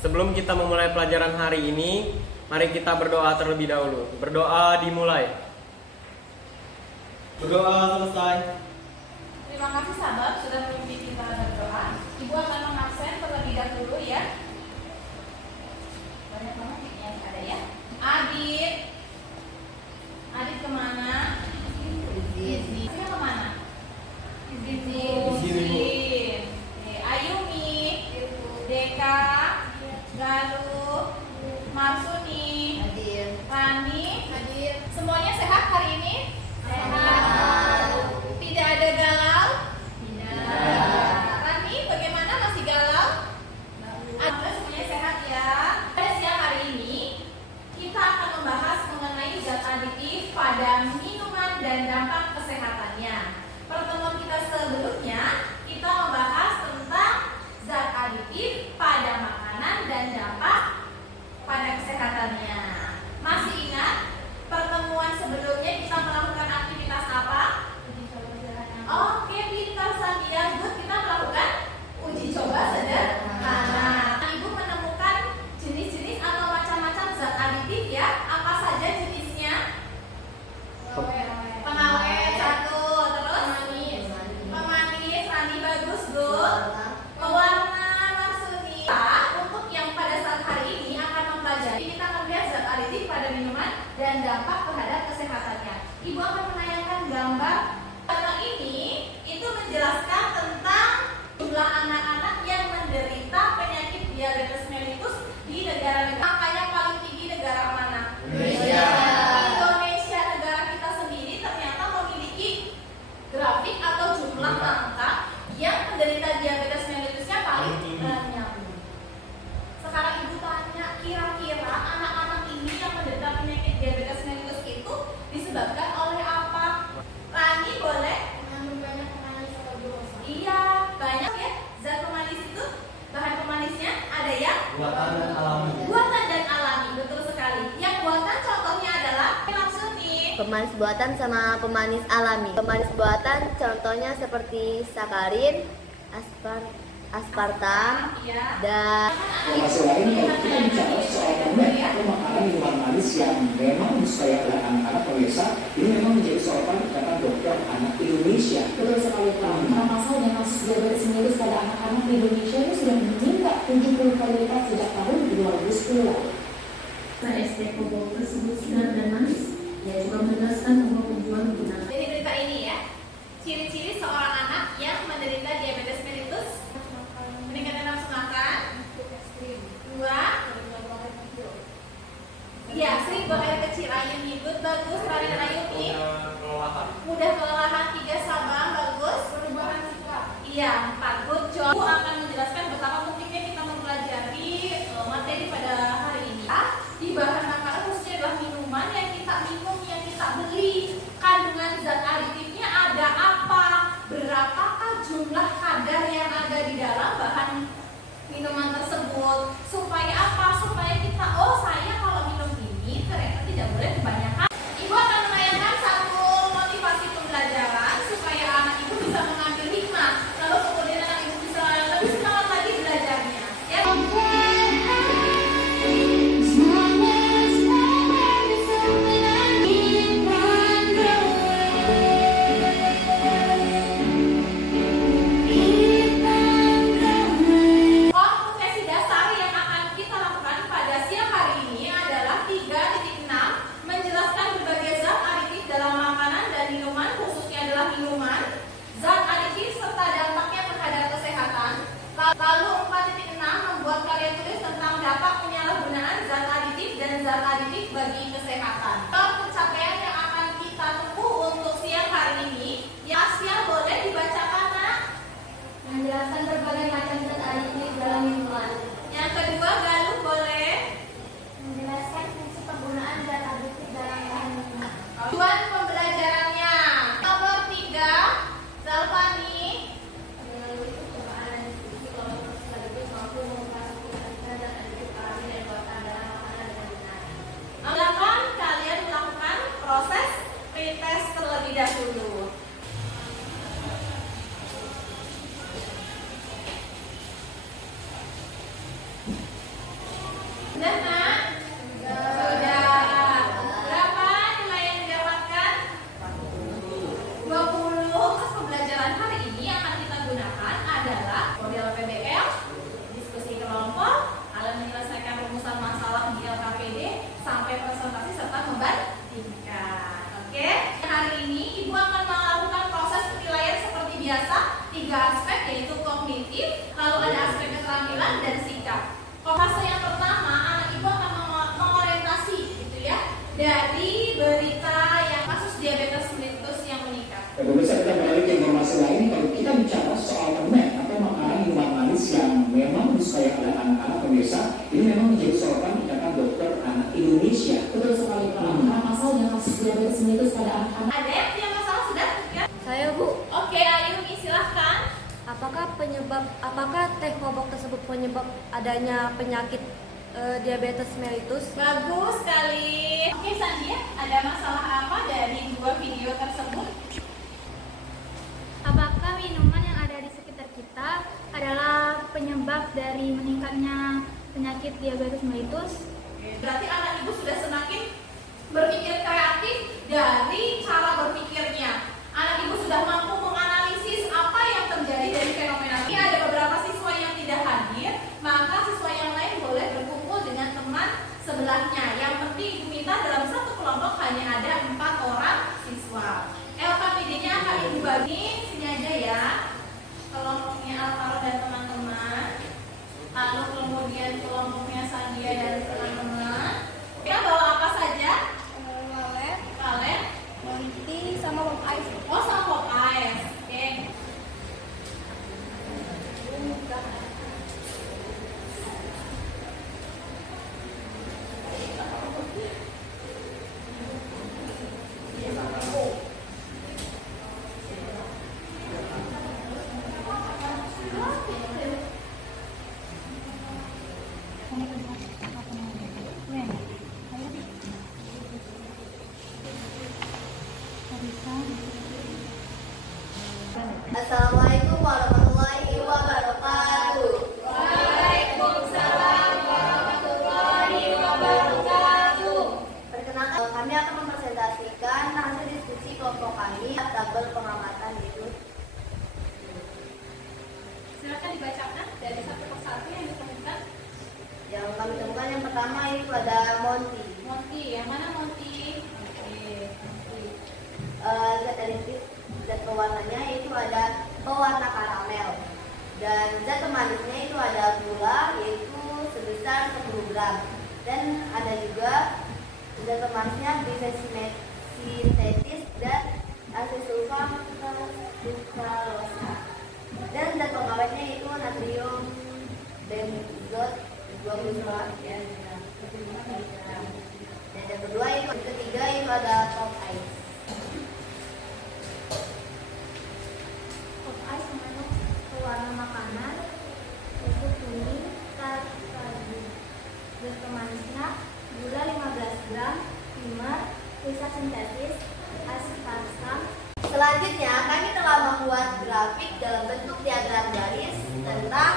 Sebelum kita memulai pelajaran hari ini, mari kita berdoa terlebih dahulu. Berdoa dimulai. Berdoa selesai. Terima kasih sahabat sudah memimpin kita berdoa. Ibu akan mengabsen terlebih dahulu ya. Banyak banget yang ada ya. Adit. Adit kemana? Izin. Saya kemana? Izin. Ayumi. Deka. Galuh. Marsuni. Rani. Semuanya sehat hari ini? Sehat. Tidak ada galau? Tidak. Rani, bagaimana, masih galau? Anda semuanya sehat ya. Pada siang hari ini kita akan membahas mengenai zat aditif pada minuman dan dampak kesehatannya. Pertemuan kita sebelumnya kita membahas tentang zat aditif pada makanan dan dampak pada kesehatannya. Masih ingat pertemuan sebelumnya kita melakukan aktivitas apa? Oke, pintar Sandia. Good, kita melakukan uji coba sederhana. Ibu menemukan jenis-jenis atau macam-macam zat aditif ya. Apa saja jenisnya? Pengawet satu, terus pemanis, Rani bagus, good. Pewarna, Marsuni. Untuk yang pada saat hari ini akan mempelajari, kita akan lihat zat aditif pada minuman dan dampak terhadap kesehatannya. Ibu akan menayangkan gambar. Gambar ini itu menjelaskan tentang jumlah anak-anak yang menderita penyakit diabetes mellitus di negara-negara. Angkanya paling tinggi negara mana? Indonesia. Indonesia, negara kita sendiri ternyata memiliki grafik atau jumlah angka yang menderita diabetes mellitusnya paling banyak. Sekarang ibu tanya, kira-kira anak-anak ini yang menderita penyakit diabetes mellitus itu disebabkan oleh apa? Rani boleh? Banyak pemanis atau glukosa. Iya, banyak ya. Zat pemanis itu bahan pemanisnya ada yang Buatan dan alami. buatan dan alami, betul sekali. Yang buatan contohnya adalah langsung nih. Pemanis buatan sama pemanis alami. Pemanis buatan contohnya seperti sakarin, aspartam, Ya. dan Masalah ini kalau kita bicara soal permen atau makanan minuman manis yang memang disukai oleh anak-anak pemirsa, ini memang menjadi sorotan Ikatan Dokter Anak Indonesia. Betul sekali Pak. Masalah dan kasus diabetes mellitus pada anak-anak di Indonesia ini sudah meningkat 70 kali lipat sejak tahun 2010. SD pokok tersebut sinar dan manis. Ia juga menegaskan bahwa tujuan menggunakan. Jadi berita ini ya. Ciri-ciri seorang anak yang menderita diabetes mellitus: meningkatkan nafsu makan, dua, ya sering buang air kecil. Ayun ikut bagus. Ranin Ayumi mudah kelelahan. Tiga, sabar, bagus. Perubahan sikap. Iya, 4, good job. Aku akan menjelaskan betapa pentingnya kita mempelajari materi pada hari ini. Di bahan makanan khususnya adalah minuman yang kita minum, yang kita beli, kandungan zat aditifnya ada apa, berapakah jumlah kadar yang ada di dalam bahan minuman tersebut, supaya apa? Supaya kita, oh saya kalau minum ini ternyata tidak boleh kebanyakan. Ibu akan menayangkan satu motivasi pembelajaran supaya anak ibu bisa mengambil hikmah, lalu kemudian anak ibu bisa lebih semangat lagi belajarnya ya. Komputasi dasar yang akan kita lakukan pada siang hari ini Ibu akan melakukan proses penilaian seperti biasa, 3 aspek yaitu kognitif, lalu ada aspek keterampilan dan sikap. Fase yang pertama, anak ibu akan mengorientasi gitu ya dari berita yang kasus diabetes mellitus yang meningkat. Pemirsa, kita beralih ke informasi lain. Kalau kita bicara soal permen atau makanan minuman manis yang memang disukai oleh anak-anak, pemirsa, ini memang menjadi sorotan Ikatan Dokter Anak Indonesia. Betul sekali Pak. Karena masalah dan kasus diabetes mellitus pada anak-anak. Ada yang masalah sudah? Ya? Saya Bu, Oke, Ayumi silahkan. apakah teh bobok tersebut penyebab adanya penyakit diabetes mellitus? Bagus sekali. Oke, Sandia, ada masalah apa dari 2 video tersebut? Apakah minuman yang ada di sekitar kita adalah penyebab dari meningkatnya penyakit diabetes mellitus? Berarti anak ibu sudah semakin berpikir kreatif dari cara berpikirnya. Anak ibu sudah mampu menganalisis apa yang terjadi dari fenomena ini. Ada beberapa siswa yang tidak hadir, maka siswa yang lain boleh berkumpul dengan teman sebelahnya. Yang penting ibu minta dalam satu kelompok hanya ada 4 orang siswa. LKPD-nya akan ibu bagi sini aja ya. Kelompoknya Alvaro dan teman-teman. Lalu kemudian kelompoknya Sandia dan teman-teman. Kita bawa apa saja? Kaleng, Monty sama Pop Ice. oh sama pop ice. Oke. Assalamualaikum warahmatullahi wabarakatuh. Waalaikumsalam warahmatullahi wabarakatuh. Perkenalkan, kami akan mempresentasikan hasil diskusi kelompok kami tabel pengamatan gitu. Silakan dibacakan dari satu persatu yang ditemukan. Yang kami temukan yang pertama itu ada Monty. Monty, yang mana Monty? Zat adiktif, zat pewarnanya itu ada pewarna karamel, dan zat pemanisnya itu ada gula yaitu sebesar 10 gram, dan ada juga zat pemanisnya bisa sintetis dan asesulfam sukralosa, dan zat pengawetnya itu natrium benzot 22 ya. Dan yang kedua itu ketiga itu ada Pop Ice. Pop Ice mengandung pewarna makanan yaitu kuning, kaldu. Dan pemanisnya gula 15 gram, timer, bisa sintetis, aspartam. Selanjutnya, kami telah membuat grafik dalam bentuk diagram garis tentang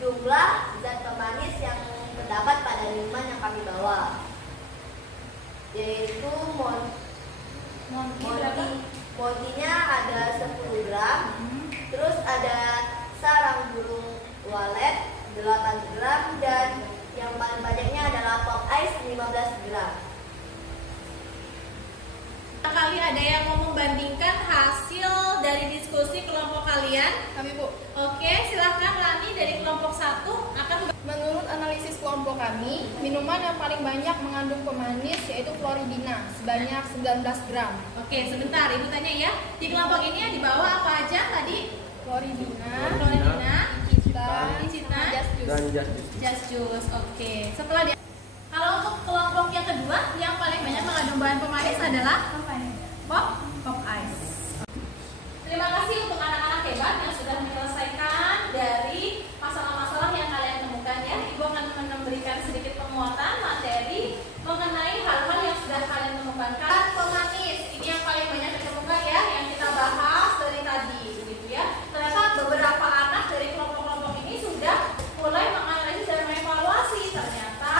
jumlah zat pemanis yang terdapat pada minuman yang kami bawa, yaitu Monty-nya ada 10 gram, terus ada sarang burung walet 8 gram, dan yang paling banyaknya adalah Pop Ice 15 gram. Kali ada yang mau membandingkan hasil dari diskusi kelompok kalian? Kami Bu, Oke, silahkan Lani dari kelompok 1 akan. menurut analisis kelompok kami, minuman yang paling banyak mengandung pemanis yaitu floridina sebanyak 19 gram. Oke, sebentar Ibu tanya ya. Di kelompok ini yang dibawa apa aja tadi? Floridina, Floridina, Icitan, Icitan, Just Juice. Dan justice. Just Juice. Oke. Setelah dia. Kalau untuk kelompok yang kedua, yang paling banyak mengandung bahan pemanis adalah Pop Ice. Terima kasih untuk anak-anak hebat yang sudah menyelesaikan dari masalah-masalah yang kalian temukan ya. Ibu akan memberikan sedikit penguatan materi mengenai hal-hal yang sudah kalian temukan. Pemanis, ini yang paling banyak ditemukan ya, yang kita bahas dari tadi, gitu ya. Ternyata beberapa anak dari kelompok-kelompok ini sudah mulai menganalisis dan mengevaluasi. Ternyata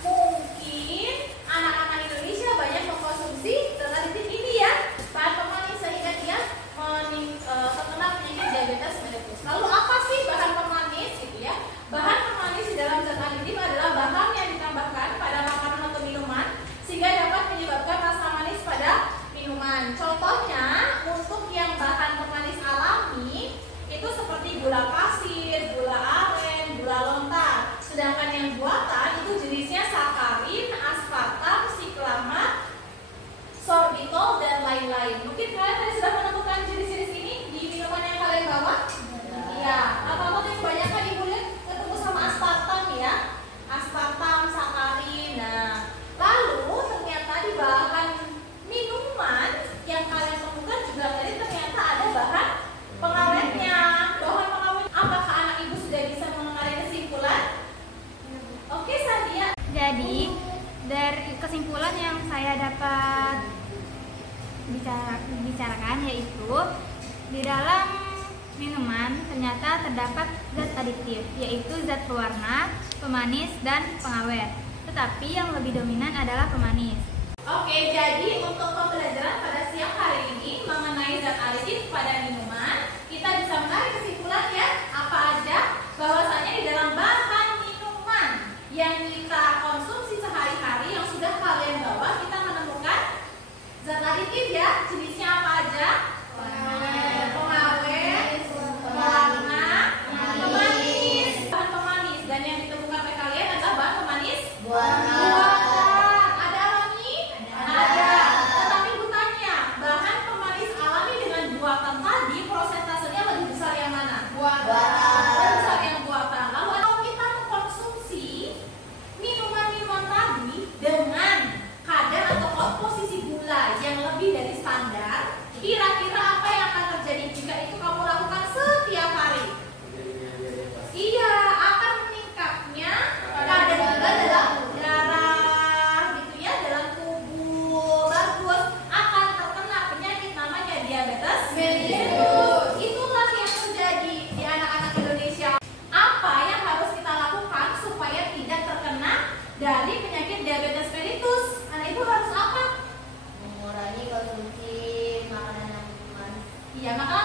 mungkin anak-anak Indonesia banyak mengkonsumsi zat aditif ini ya, bahan pemanis Di dalam minuman ternyata terdapat zat aditif, yaitu zat pewarna, pemanis, dan pengawet. Tetapi yang lebih dominan adalah pemanis. Oke, jadi untuk pembelajaran pada siang hari ini mengenai zat aditif pada minuman, kita bisa menarik kesimpulan ya, apa aja bahwasanya di dalam bahan minuman yang kita konsumsi sehari-hari yang sudah kalian bawa, kita menemukan zat aditif ya. Jenisnya apa aja? Pengawet, pewarna, pemanis. Bahan pemanis, dan yang ditemukan oleh kalian adalah bahan pemanis Buatan. Ada apa nih? Ada. Tetapi bukannya bahan pemanis alami dengan buatan tadi prosentasenya lebih besar yang mana? Buatan. Lebih besar yang buatan. Lalu kalau kita mengkonsumsi minuman-minuman tadi dengan kadar atau komposisi gula yang lebih dari standar, kira-kira apa yang akan terjadi jika itu kamu lakukan setiap hari? Iya, akan meningkatnya kadar gula dalam darah gitu ya, dalam tubuh. Bagus, akan terkena penyakit namanya diabetes mellitus. Itulah yang terjadi di anak-anak Indonesia. Apa yang harus kita lakukan supaya tidak terkena dari penyakit diabetes mellitus? Anak itu harus apa? Mengurangi konsumsi makanan yang manis. Iya, makanan